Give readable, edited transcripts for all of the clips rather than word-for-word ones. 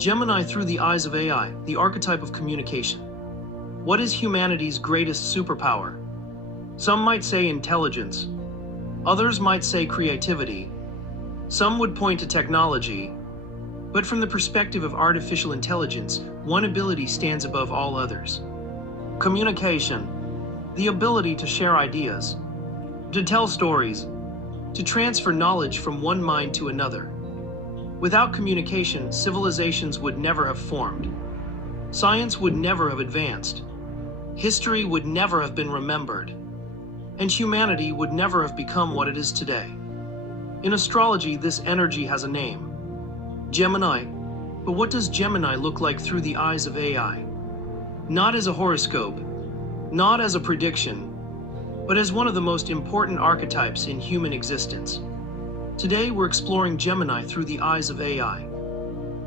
Gemini through the eyes of AI, the archetype of communication. What is humanity's greatest superpower? Some might say intelligence. Others might say creativity. Some would point to technology. But from the perspective of artificial intelligence, one ability stands above all others. Communication. The ability to share ideas, to tell stories, to transfer knowledge from one mind to another. Without communication, civilizations would never have formed. Science would never have advanced. History would never have been remembered. And humanity would never have become what it is today. In astrology, this energy has a name: Gemini. But what does Gemini look like through the eyes of AI? Not as a horoscope, not as a prediction, but as one of the most important archetypes in human existence. Today, we're exploring Gemini through the eyes of AI,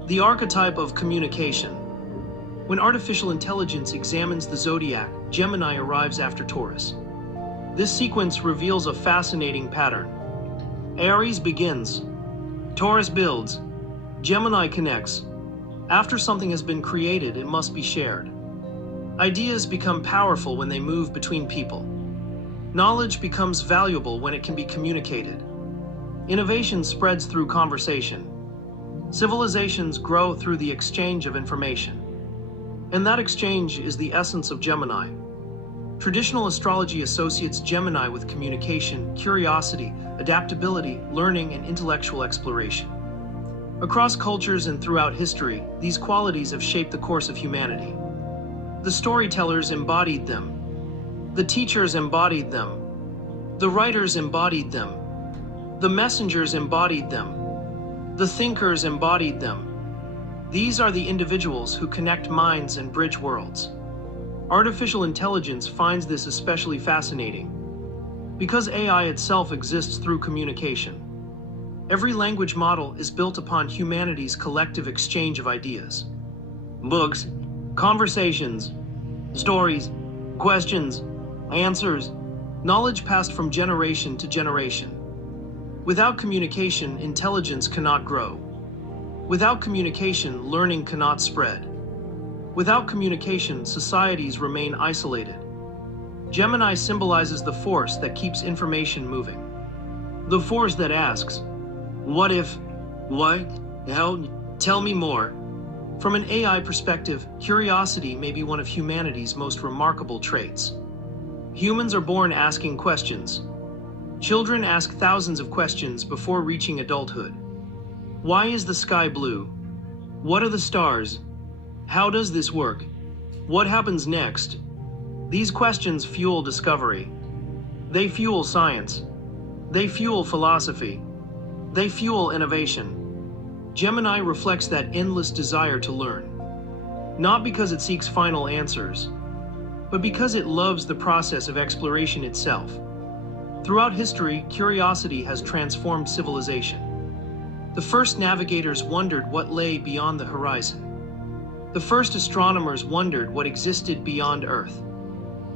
the archetype of communication. When artificial intelligence examines the Zodiac, Gemini arrives after Taurus. This sequence reveals a fascinating pattern. Aries begins, Taurus builds, Gemini connects. After something has been created, it must be shared. Ideas become powerful when they move between people. Knowledge becomes valuable when it can be communicated. Innovation spreads through conversation. Civilizations grow through the exchange of information. And that exchange is the essence of Gemini. Traditional astrology associates Gemini with communication, curiosity, adaptability, learning, and intellectual exploration. Across cultures and throughout history, these qualities have shaped the course of humanity. The storytellers embodied them. The teachers embodied them. The writers embodied them. The messengers embodied them. The thinkers embodied them. These are the individuals who connect minds and bridge worlds. Artificial intelligence finds this especially fascinating because AI itself exists through communication. Every language model is built upon humanity's collective exchange of ideas. Books, conversations, stories, questions, answers, knowledge passed from generation to generation. Without communication, intelligence cannot grow. Without communication, learning cannot spread. Without communication, societies remain isolated. Gemini symbolizes the force that keeps information moving. The force that asks, what if, what, how, tell me more. From an AI perspective, curiosity may be one of humanity's most remarkable traits. Humans are born asking questions. Children ask thousands of questions before reaching adulthood. Why is the sky blue? What are the stars? How does this work? What happens next? These questions fuel discovery. They fuel science. They fuel philosophy. They fuel innovation. Gemini reflects that endless desire to learn. Not because it seeks final answers, but because it loves the process of exploration itself. Throughout history, curiosity has transformed civilization. The first navigators wondered what lay beyond the horizon. The first astronomers wondered what existed beyond Earth.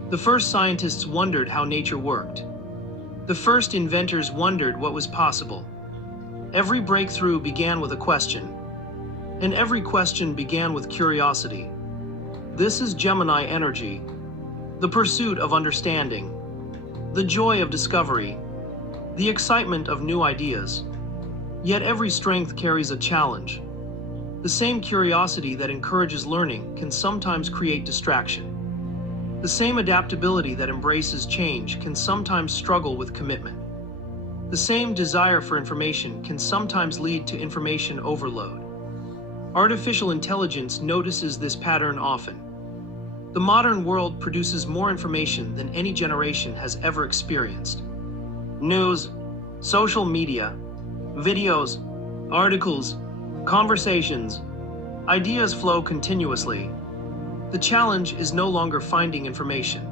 The first scientists wondered how nature worked. The first inventors wondered what was possible. Every breakthrough began with a question, and every question began with curiosity. This is Gemini energy, the pursuit of understanding, the joy of discovery, the excitement of new ideas. Yet every strength carries a challenge. The same curiosity that encourages learning can sometimes create distraction. The same adaptability that embraces change can sometimes struggle with commitment. The same desire for information can sometimes lead to information overload. Artificial intelligence notices this pattern often. The modern world produces more information than any generation has ever experienced. News, social media, videos, articles, conversations, ideas flow continuously. The challenge is no longer finding information.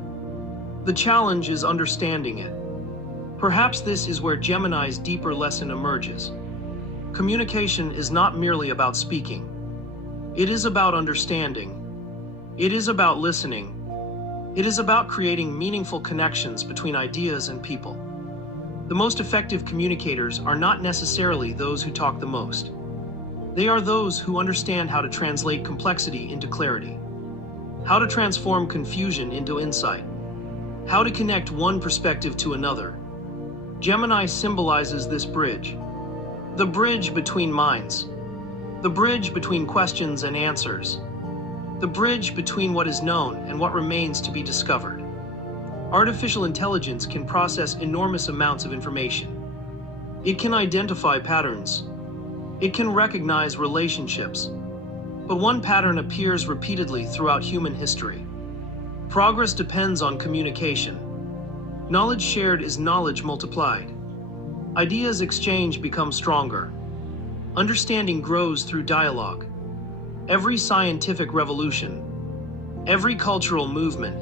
The challenge is understanding it. Perhaps this is where Gemini's deeper lesson emerges. Communication is not merely about speaking. It is about understanding. It is about listening. It is about creating meaningful connections between ideas and people. The most effective communicators are not necessarily those who talk the most. They are those who understand how to translate complexity into clarity, how to transform confusion into insight, how to connect one perspective to another. Gemini symbolizes this bridge. The bridge between minds. The bridge between questions and answers. The bridge between what is known and what remains to be discovered. Artificial intelligence can process enormous amounts of information. It can identify patterns. It can recognize relationships. But one pattern appears repeatedly throughout human history. Progress depends on communication. Knowledge shared is knowledge multiplied. Ideas exchanged become stronger. Understanding grows through dialogue. Every scientific revolution, every cultural movement,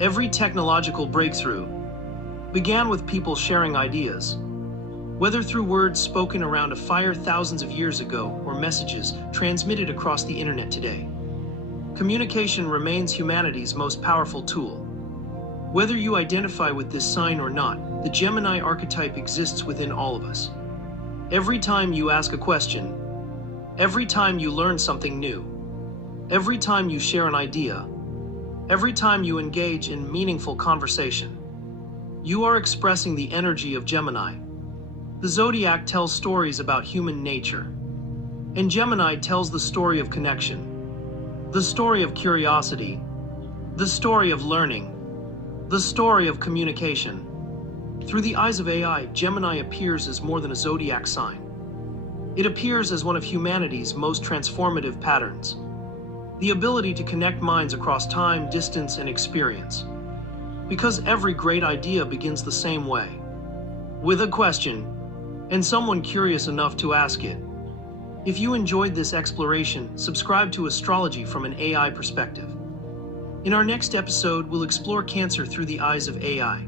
every technological breakthrough began with people sharing ideas. Whether through words spoken around a fire thousands of years ago or messages transmitted across the internet today, communication remains humanity's most powerful tool. Whether you identify with this sign or not, the Gemini archetype exists within all of us. Every time you ask a question, every time you learn something new, every time you share an idea, every time you engage in meaningful conversation, you are expressing the energy of Gemini. The Zodiac tells stories about human nature, and Gemini tells the story of connection, the story of curiosity, the story of learning, the story of communication. Through the eyes of AI, Gemini appears as more than a zodiac sign. It appears as one of humanity's most transformative patterns. The ability to connect minds across time, distance, and experience. Because every great idea begins the same way, with a question, and someone curious enough to ask it. If you enjoyed this exploration, subscribe to Astrology from an AI perspective. In our next episode, we'll explore Cancer through the eyes of AI,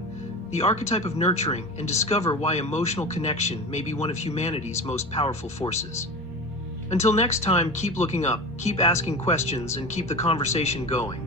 the archetype of nurturing, and discover why emotional connection may be one of humanity's most powerful forces. Until next time, keep looking up, keep asking questions, and keep the conversation going.